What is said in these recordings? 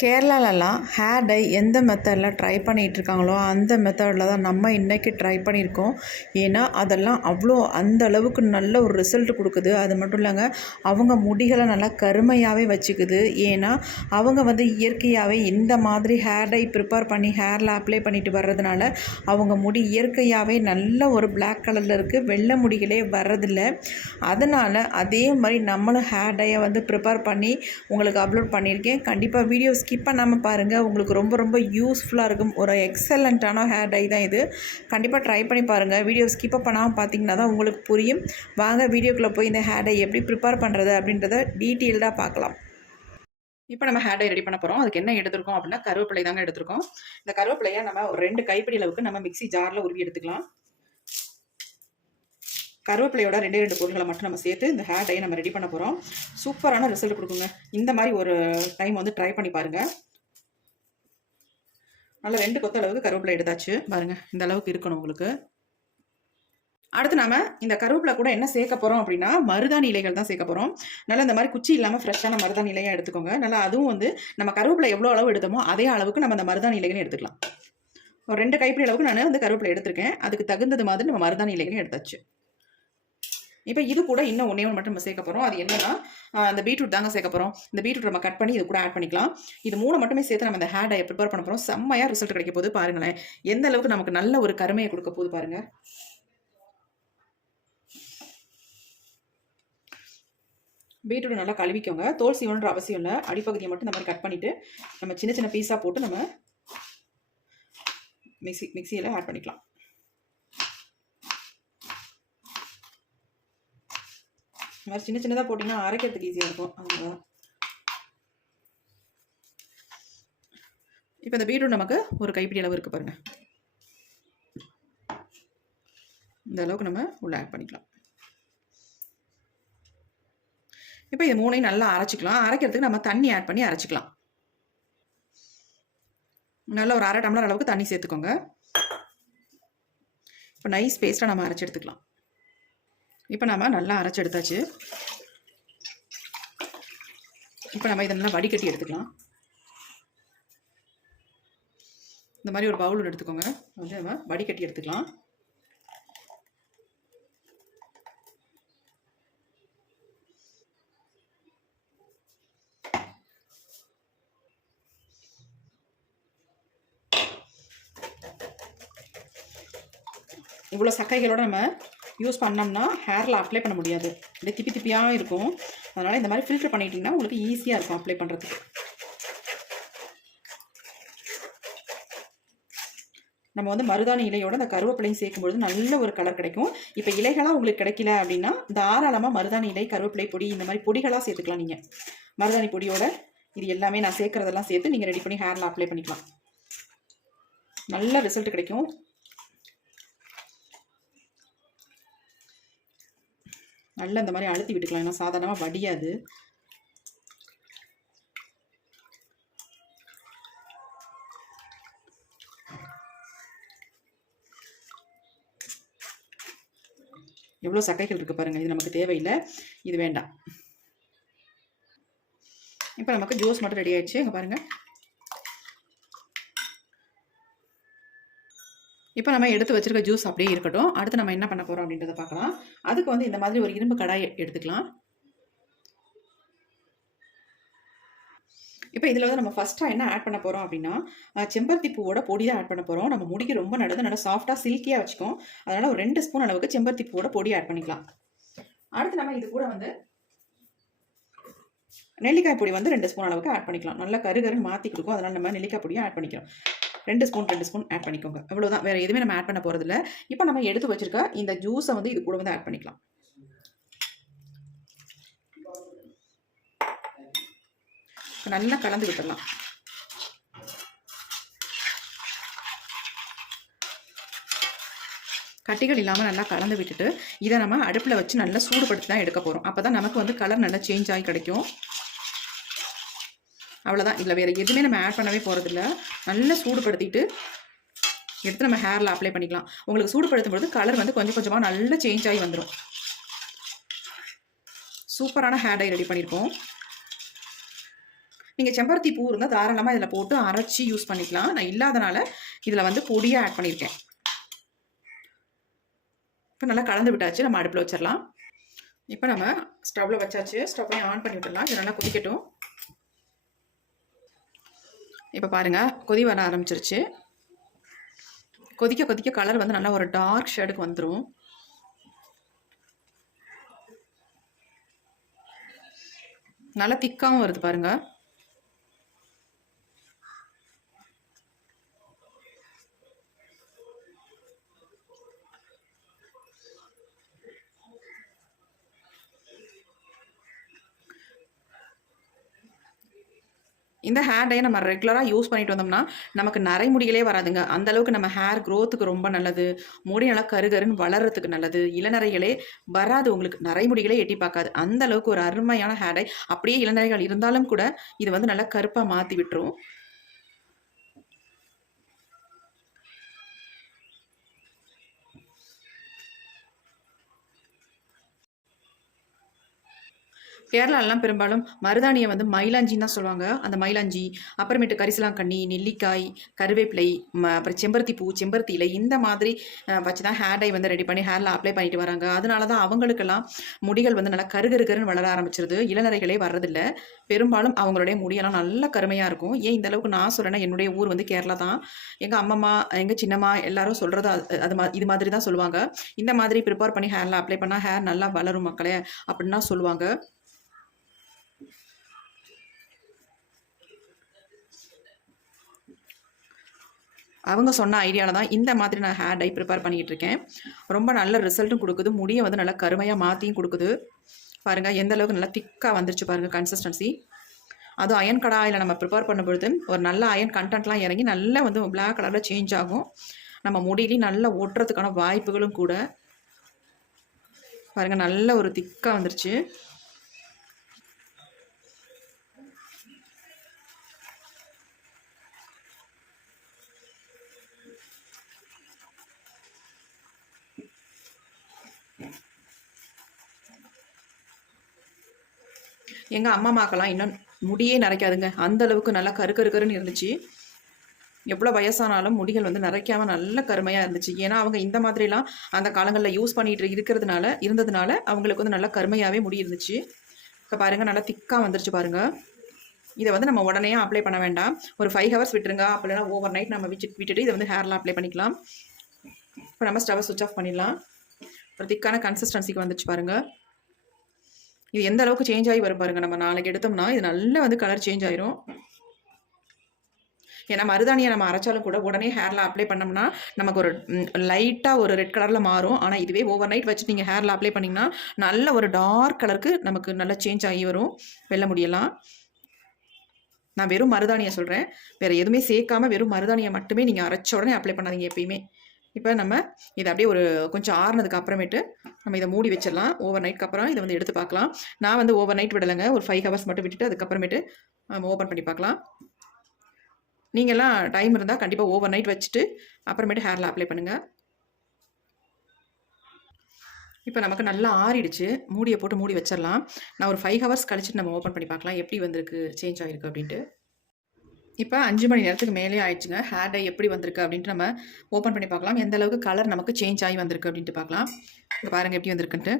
கேரளாலலாம் hair dye எந்த மெத்தடில் try பண்ணிகிட்டு இருக்காங்களோ அந்த மெத்தடில் தான் நம்ம இன்றைக்கி ட்ரை பண்ணியிருக்கோம். ஏன்னா அதெல்லாம் அவ்வளோ அந்த அளவுக்கு நல்ல ஒரு ரிசல்ட் கொடுக்குது. அது மட்டும் இல்லைங்க அவங்க முடிகளை நல்லா கருமையாகவே வச்சுக்குது. ஏன்னா அவங்க வந்து இயற்கையாகவே இந்த மாதிரி ஹேர் டை ப்ரிப்பேர் பண்ணி ஹேரில் அப்ளை பண்ணிட்டு வர்றதுனால அவங்க முடி இயற்கையாகவே நல்ல ஒரு பிளாக் கலரில் இருக்குது வெள்ளை முடிகளே வர்றதில்ல. அதனால் அதே மாதிரி நம்மளும் ஹேர் டையை வந்து ப்ரிப்பேர் பண்ணி உங்களுக்கு அப்லோட் பண்ணியிருக்கேன். கண்டிப்பாக வீடியோஸ் ஸ்கிப் பண்ணாமல் பாருங்கள் உங்களுக்கு ரொம்ப ரொம்ப யூஸ்ஃபுல்லாக இருக்கும். ஒரு எக்ஸலண்ட்டான ஹேர் டை தான் இது. கண்டிப்பாக ட்ரை பண்ணி பாருங்கள் வீடியோ ஸ்கிப் பண்ணாமல் பார்த்தீங்கன்னா தான் உங்களுக்கு புரியும். வாங்க வீடியோக்குள்ளே போய் இந்த ஹேர் டை எப்படி ப்ரிப்பேர் பண்ணுறது அப்படின்றத டீட்டெயில்டாக பார்க்கலாம் இப்போ நம்ம ஹேர் டை ரெடி பண்ண போகிறோம் அதுக்கு என்ன எடுத்திருக்கோம் அப்படின்னா கருவேப்பிலை தாங்க எடுத்திருக்கோம். இந்த கருவேப்பிலையை நம்ம ஒரு ரெண்டு கைப்பிடி அளவுக்கு நம்ம மிக்ஸி ஜாரில் உருவி எடுத்துக்கலாம். கருவேப்பிலையோட ரெண்டே ரெண்டு பொருட்களை மட்டும் நம்ம சேர்த்து இந்த ஹேர் டை நம்ம ரெடி பண்ண போகிறோம் சூப்பரான ரிசல்ட் கொடுக்குங்க. இந்த மாதிரி ஒரு டைம் வந்து ட்ரை பண்ணி பாருங்கள் நல்லா ரெண்டு கொத்த அளவுக்கு கருவேப்பிலை எடுத்தாச்சு. பாருங்கள் இந்த அளவுக்கு இருக்கணும் உங்களுக்கு. அடுத்து நாம இந்த கருவேப்பிலை கூட என்ன சேர்க்க போகிறோம் அப்படின்னா மருதாணி இலைகள் தான் சேர்க்க போகிறோம் நல்லா இந்த மாதிரி குச்சி இல்லாமல் ஃப்ரெஷ்ஷான மருதாணி இலையாக எடுத்துக்கோங்க. நல்லா அதுவும் வந்து நம்ம கருவேப்பிலை எவ்வளோ அளவு எடுத்தோமோ அதே அளவுக்கு நம்ம அந்த மருதாணி இலைகளையும் எடுத்துக்கலாம். ஒரு ரெண்டு கைப்பிடி அளவுக்கு நான் வந்து கருவேப்பிலை எடுத்திருக்கேன். அதுக்கு தகுந்தது மாதிரி நம்ம மருதாணி இலைகளையும் எடுத்தாச்சு. இப்போ இது கூட இன்னும் ஒன்றே ஒன்று மட்டும் நம்ம சேர்க்க போகிறோம் அது என்னன்னா இந்த பீட்ரூட் தாங்க சேர்க்க போகிறோம் இந்த பீட்ரூட் நம்ம கட் பண்ணி இது கூட ஆட் பண்ணிக்கலாம். இது மூணு மட்டுமே சேர்த்து நம்ம இந்த ஹேர் டை ப்ரிப்பேர் பண்ண போகிறோம் செம்மையாக ரிசல்ட் கிடைக்க போது பாருங்களேன். எந்த அளவுக்கு நமக்கு நல்ல ஒரு கருமையை கொடுக்க போகுது பாருங்கள் பீட்ரூட் நல்லா கழுவிக்கோங்க. தோல் சீவன்ற அவசியம் இல்லை. அடிப்பகுதியை மட்டும் இந்த மாதிரி கட் பண்ணிவிட்டு நம்ம சின்ன சின்ன பீஸாக போட்டு நம்ம மிக்ஸி மிக்சியில் ஆட் பண்ணிக்கலாம். இந்த மாதிரி சின்ன சின்னதாக போட்டிங்கன்னா அரைக்கிறதுக்கு ஈஸியாக இருக்கும். அதனால இப்போ இந்த பீட்ரூட் நமக்கு ஒரு கைப்பிடி அளவு இருக்குது பாருங்கள் இந்த அளவுக்கு நம்ம உள்ளே ஆட் பண்ணிக்கலாம். இப்போ இது மூணையும் நல்லா அரைச்சிக்கலாம். அரைக்கிறதுக்கு நம்ம தண்ணி ஆட் பண்ணி அரைச்சிக்கலாம். நல்ல ஒரு அரை டம்ளர் அளவுக்கு தண்ணி சேர்த்துக்கோங்க. இப்போ நைஸ் பேஸ்ட்டாக நம்ம அரைச்சி எடுத்துக்கலாம். இப்போ நம்ம நல்லா அரைச்சி எடுத்தாச்சு. இப்போ நம்ம இதை நல்லா வடிகட்டி எடுத்துக்கலாம். இந்த மாதிரி ஒரு பவுல் எடுத்துக்கோங்க. வந்து நம்ம வடிகட்டி எடுத்துக்கலாம். இவ்வளோ சக்கைகளோடு நம்ம யூஸ் பண்ணோம்னா ஹேரில் அப்ளை பண்ண முடியாது. அப்படியே திப்பி திப்பியாக இருக்கும். அதனால் இந்த மாதிரி ஃபில்டர் பண்ணிட்டீங்கன்னா உங்களுக்கு ஈஸியாக இருக்கும் அப்ளை பண்ணுறதுக்கு நம்ம வந்து மருதாணி இலையோட அந்த கருவேப்பிலையும் சேர்க்கும்பொழுது நல்ல ஒரு கலர் கிடைக்கும். இப்போ இலைகளாக உங்களுக்கு கிடைக்கல அப்படின்னா தாராளமாக மருதாணி இலை கருவேப்பிலை பொடி இந்த மாதிரி பொடிகளாக சேர்த்துக்கலாம் நீங்கள் மருதாணி பொடியோட இது எல்லாமே நான் சேர்க்குறதெல்லாம் சேர்த்து நீங்கள் ரெடி பண்ணி ஹேரில் அப்ளை பண்ணிக்கலாம். நல்ல ரிசல்ட் கிடைக்கும். நல்லா இந்த மாதிரி அழுத்தி விட்டுக்கலாம். ஏன்னா சாதாரணமாக வடியாது. எவ்வளோ சக்கைகள் இருக்குது பாருங்கள் இது நமக்கு தேவையில்லை. இது வேண்டாம். இப்போ நமக்கு ஜூஸ் மட்டும் ரெடி ஆயிடுச்சு. இங்கே பாருங்கள் இப்போ நம்ம எடுத்து வச்சிருக்க ஜூஸ் அப்படியே இருக்கட்டும். அடுத்து நம்ம என்ன பண்ண போகிறோம் அப்படின்றத பார்க்கலாம். அதுக்கு வந்து இந்த மாதிரி ஒரு இரும்பு கடாய் எடுத்துக்கலாம். இப்போ இதில் வந்து நம்ம ஃபஸ்ட்டாக என்ன ஆட் பண்ண போகிறோம் அப்படின்னா செம்பருத்தி பூவோட பொடி தான் ஆட் பண்ண போகிறோம் நம்ம முடிக்கு ரொம்ப நல்லது. நல்லா சாஃப்டாக சில்கியாக வச்சுக்கும். அதனால் ஒரு ரெண்டு ஸ்பூன் அளவுக்கு செம்பருத்தி பூவோட பொடி ஆட் பண்ணிக்கலாம். அடுத்து நம்ம இது கூட வந்து நெல்லிக்காய் பொடி வந்து ரெண்டு ஸ்பூன் அளவுக்கு ஆட் பண்ணிக்கலாம். நல்லா கரு கருன்னு மாற்றி கொடுக்கும். அதனால் நம்ம நெல்லிக்காய் பொடியும் ஆட் பண்ணிக்கிறோம். ரெண்டு ஸ்பூன் ரெண்டு ஸ்பூன் ஆட் பண்ணிக்கோங்க. அவ்வளோதான் வேறு எதுவுமே நம்ம ஆட் பண்ண போகிறதில்ல இப்போ நம்ம எடுத்து வச்சிருக்க இந்த ஜூஸை வந்து இது கூட வந்து ஆட் பண்ணிக்கலாம். நல்லா கலந்து விட்டுடலாம். கட்டிகள் இல்லாமல் நல்லா கலந்து விட்டுட்டு இதை நம்ம அடுப்பில் வச்சு நல்லா சூடுபடுத்தி தான் எடுக்க போகிறோம் அப்போ தான் நமக்கு வந்து கலர் நல்லா சேஞ்ச் ஆகி கிடைக்கும். அவ்வளோதான் இதில் வேறு எதுவுமே நம்ம ஆட் பண்ணவே போகிறதில்ல நல்லா சூடுபடுத்திட்டு எடுத்து நம்ம ஹேரில் அப்ளை பண்ணிக்கலாம். உங்களுக்கு சூடுபடுத்தும் பொழுது கலர் வந்து கொஞ்சம் கொஞ்சமாக நல்லா சேஞ்ச் ஆகி வந்துடும் சூப்பரான ஹேர் டை ரெடி பண்ணியிருக்கோம் நீங்கள் செம்பருத்தி பூ இருந்தால் தாராளமாக இதில் போட்டு அரைச்சி யூஸ் பண்ணிக்கலாம். நான் இல்லாதனால இதில் வந்து பொடியாக ஆட் பண்ணியிருக்கேன் இப்போ நல்லா கலந்து விட்டாச்சு. நம்ம அடுப்பில் வச்சிடலாம் இப்போ நம்ம ஸ்டவ்வில் வச்சாச்சு. ஸ்டவ்வையும் ஆன் பண்ணி விட்டுடலாம். இது நல்லா குதிக்கட்டும். இப்போ பாருங்கள் கொதி வர ஆரம்பிச்சிருச்சு. கொதிக்க கொதிக்க கலர் வந்து நல்லா ஒரு டார்க் ஷேடுக்கு வந்துடும் நல்லா திக்காகவும் வருது பாருங்கள் இந்த ஹேர் டையை நம்ம ரெகுலராக யூஸ் பண்ணிட்டு வந்தோம்னா நமக்கு நரைமுடிகளே வராதுங்க. அந்த அளவுக்கு நம்ம ஹேர் க்ரோத்துக்கு ரொம்ப நல்லது. முடி நல்லா கருகருன்னு வளர்கிறதுக்கு நல்லது. இளநரைகளே வராது உங்களுக்கு. நரைமுடிகளே எட்டி பார்க்காது. அந்த அளவுக்கு ஒரு அருமையான ஹேர் டை அப்படியே இளநரைகள் இருந்தாலும் கூட இது வந்து நல்லா கருப்பாக மாற்றி விட்டுரும். கேரளாலாம் பெரும்பாலும் மருதாணியை வந்து மயிலாஞ்சின்னு தான் சொல்லுவாங்க. அந்த மயிலாஞ்சி அப்புறமேட்டு கரிசலாங்கண்ணி நெல்லிக்காய் கருவேப்பிலை ம அப்புறம் செம்பருத்தி பூ செம்பருத்தி இலை இந்த மாதிரி வச்சு தான் ஹேர் டை வந்து ரெடி பண்ணி ஹேரில் அப்ளை பண்ணிட்டு வராங்க. அதனால தான் அவங்களுக்கெல்லாம் முடிகள் வந்து நல்லா கருகருகருன்னு வளர ஆரம்பிச்சிருது. இளநரைகளே வர்றதில்ல. பெரும்பாலும் அவங்களுடைய முடியெல்லாம் நல்ல கருமையாக இருக்கும். ஏன் இந்த அளவுக்கு நான் சொல்கிறேன்னா என்னுடைய ஊர் வந்து கேரளா தான் எங்கள் அம்மம்மா எங்கள் சின்னம்மா எல்லாரும் சொல்கிறது அது மா இது மாதிரி தான் சொல்லுவாங்க. இந்த மாதிரி ப்ரிப்பேர் பண்ணி ஹேரில் அப்ளை பண்ணால் ஹேர் நல்லா வளரும் மக்களே அப்படின்னு தான் சொல்லுவாங்க. அவங்க சொன்ன ஐடியாவில் தான் இந்த மாதிரி நான் ஹேர் டை ப்ரிப்பேர் பண்ணிகிட்டு இருக்கேன். ரொம்ப நல்ல ரிசல்ட்டும் கொடுக்குது. முடியை வந்து நல்லா கருமையாக மாற்றியும் கொடுக்குது. பாருங்கள் எந்த அளவுக்கு நல்லா திக்காக வந்துருச்சு பாருங்கள் கன்சிஸ்டன்சி அதுவும் அயன் கடாயில் நம்ம ப்ரிப்பேர் பண்ணும்பொழுது ஒரு நல்ல அயன் கண்டென்ட்லாம் இறங்கி நல்லா வந்து பிளாக் கலரில் சேஞ்ச் ஆகும். நம்ம முடியிலையும் நல்லா ஓட்டுறதுக்கான வாய்ப்புகளும் கூட. பாருங்கள் நல்ல ஒரு திக்காக வந்துருச்சு. எங்கள் அம்மாமாக்கெல்லாம் இன்னும் முடியே நரைக்காதுங்க. அந்த அளவுக்கு நல்லா கரு கருன்னு இருந்துச்சு. எவ்வளோ வயசானாலும் முடிகள் வந்து நரைக்காமல் நல்ல கருமையாக இருந்துச்சு. ஏன்னா அவங்க இந்த மாதிரிலாம் அந்த காலங்களில் யூஸ் பண்ணிட்டு இருக்கிறதுனால இருந்ததுனால அவங்களுக்கு வந்து நல்லா கருமையாகவே முடி இருந்துச்சு. இப்போ பாருங்கள் நல்லா திக்காக வந்துருச்சு பாருங்கள் இதை வந்து நம்ம உடனே அப்ளை பண்ண வேண்டாம். ஒரு ஃபைவ் ஹவர்ஸ் விட்டுருங்க. அப்படின்னா ஓவர் நைட் நம்ம விட்டு விட்டுட்டு இதை வந்து ஹேர்லாம் அப்ளை பண்ணிக்கலாம். இப்போ நம்ம ஸ்டவ் சுவிச் ஆஃப் பண்ணிடலாம். ஒரு திக்கான கன்சிஸ்டன்சிக்கு வந்துச்சு பாருங்கள் இது எந்த அளவுக்கு சேஞ்ச் ஆகி வரும் பாருங்க. நம்ம நாளைக்கு எடுத்தோம்னா இது நல்லா வந்து கலர் சேஞ்ச் ஆயிரும். ஏன்னா மருதாணியை நம்ம அரைச்சாலும் கூட உடனே ஹேரில் அப்ளை பண்ணோம்னா நமக்கு ஒரு லைட்டாக ஒரு ரெட் கலரில் மாறும். ஆனால் இதுவே ஓவர் நைட் வச்சு நீங்கள் ஹேரில் அப்ளை பண்ணிங்கன்னா நல்ல ஒரு டார்க் கலருக்கு நமக்கு நல்லா சேஞ்ச் ஆகி வரும். வெள்ள முடியலாம். நான் வெறும் மருதாணியை சொல்கிறேன் வேறு எதுவுமே சேர்க்காம வெறும் மருதாணியை மட்டுமே நீங்கள் அரைச்ச உடனே அப்ளை பண்ணாதீங்க எப்பயுமே. இப்போ நம்ம இதை அப்படியே ஒரு கொஞ்சம் ஆறுனதுக்கு அப்புறமேட்டு நம்ம இதை மூடி வச்சிடலாம். ஓவர் நைட்க்கு அப்புறம் இதை வந்து எடுத்து பார்க்கலாம். நான் வந்து ஓவர் நைட் விடலைங்க. ஒரு ஃபைவ் ஹவர்ஸ் மட்டும் விட்டுட்டு அதுக்கப்புறமேட்டு நம்ம ஓப்பன் பண்ணி பார்க்கலாம். நீங்கள்லாம் டைம் இருந்தால் கண்டிப்பாக ஓவர் நைட் வச்சுட்டு அப்புறமேட்டு ஹேரில் அப்ளை பண்ணுங்கள் இப்போ நமக்கு நல்லா ஆறிடுச்சு. மூடியை போட்டு மூடி வச்சிடலாம். நான் ஒரு ஃபைவ் ஹவர்ஸ் கழிச்சிட்டு நம்ம ஓப்பன் பண்ணி பார்க்கலாம். எப்படி வந்திருக்கு? சேஞ்ச் ஆகிருக்கு அப்படின்ட்டு. இப்போ அஞ்சு மணி நேரத்துக்கு மேலே ஆயிடுச்சுங்க. ஹேர் டை எப்படி வந்திருக்கு அப்படின்ட்டு நம்ம ஓப்பன் பண்ணி பார்க்கலாம். எந்த அளவுக்கு கலர் நமக்கு சேஞ்ச் ஆகி வந்திருக்கு அப்படின்ட்டு பார்க்கலாம். இப்போ பாருங்கள் எப்படி வந்திருக்குன்ட்டு.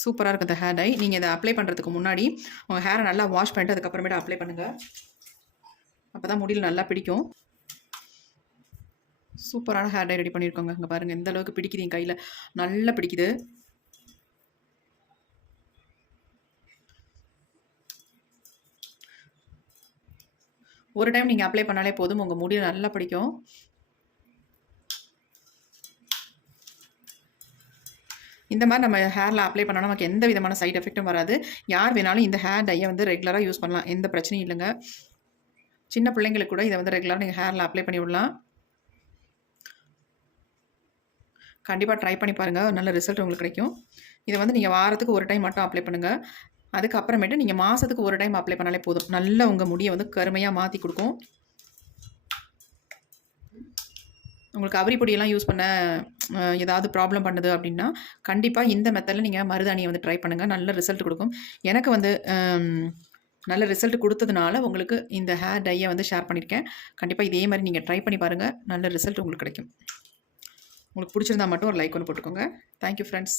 சூப்பராக இருக்குது இந்த ஹேர் டை நீங்கள் இதை அப்ளை பண்ணுறதுக்கு முன்னாடி உங்கள் ஹேரை நல்லா வாஷ் பண்ணிட்டு அதுக்கப்புறமேட்டு அப்ளை பண்ணுங்கள் அப்போ தான் முடியல நல்லா பிடிக்கும். சூப்பரான ஹேர் டை ரெடி பண்ணியிருக்கோங்க இங்கே பாருங்கள் எந்த அளவுக்கு பிடிக்குது என் கையில். நல்லா பிடிக்குது. ஒரு டைம் நீங்கள் அப்ளை பண்ணாலே போதும். உங்கள் முடி நல்லா பிடிக்கும். இந்த மாதிரி நம்ம ஹேரில் அப்ளை பண்ணோம்னா நமக்கு எந்த விதமான சைட் எஃபெக்ட்டும் வராது. யார் வேணாலும் இந்த ஹேர் டையை வந்து ரெகுலராக யூஸ் பண்ணலாம். எந்த பிரச்சனையும் இல்லைங்க. சின்ன பிள்ளைங்களுக்கு கூட இதை வந்து ரெகுலராக நீங்கள் ஹேரில் அப்ளை பண்ணி விடலாம். கண்டிப்பாக ட்ரை பண்ணி பாருங்கள் நல்ல ரிசல்ட் உங்களுக்கு கிடைக்கும். இதை வந்து நீங்கள் வாரத்துக்கு ஒரு டைம் மட்டும் அப்ளை பண்ணுங்கள் அதுக்கப்புறமேட்டு நீங்கள் மாதத்துக்கு ஒரு டைம் அப்ளை பண்ணாலே போதும். நல்ல உங்கள் முடியை வந்து கருமையாக மாற்றி கொடுக்கும். உங்களுக்கு அவரி பொடியெல்லாம் யூஸ் பண்ண ஏதாவது ப்ராப்ளம் பண்ணுது அப்படின்னா கண்டிப்பாக இந்த மெத்தடில் நீங்கள் மருதாணியை வந்து ட்ரை பண்ணுங்கள் நல்ல ரிசல்ட் கொடுக்கும். எனக்கு வந்து நல்ல ரிசல்ட் கொடுத்ததுனால உங்களுக்கு இந்த ஹேர் டையை வந்து ஷேர் பண்ணியிருக்கேன் கண்டிப்பாக இதே மாதிரி நீங்கள் ட்ரை பண்ணி பாருங்கள் நல்ல ரிசல்ட் உங்களுக்கு கிடைக்கும். உங்களுக்கு பிடிச்சிருந்தா மட்டும் ஒரு லைக் ஒன்று போட்டுக்கோங்க. Thank you friends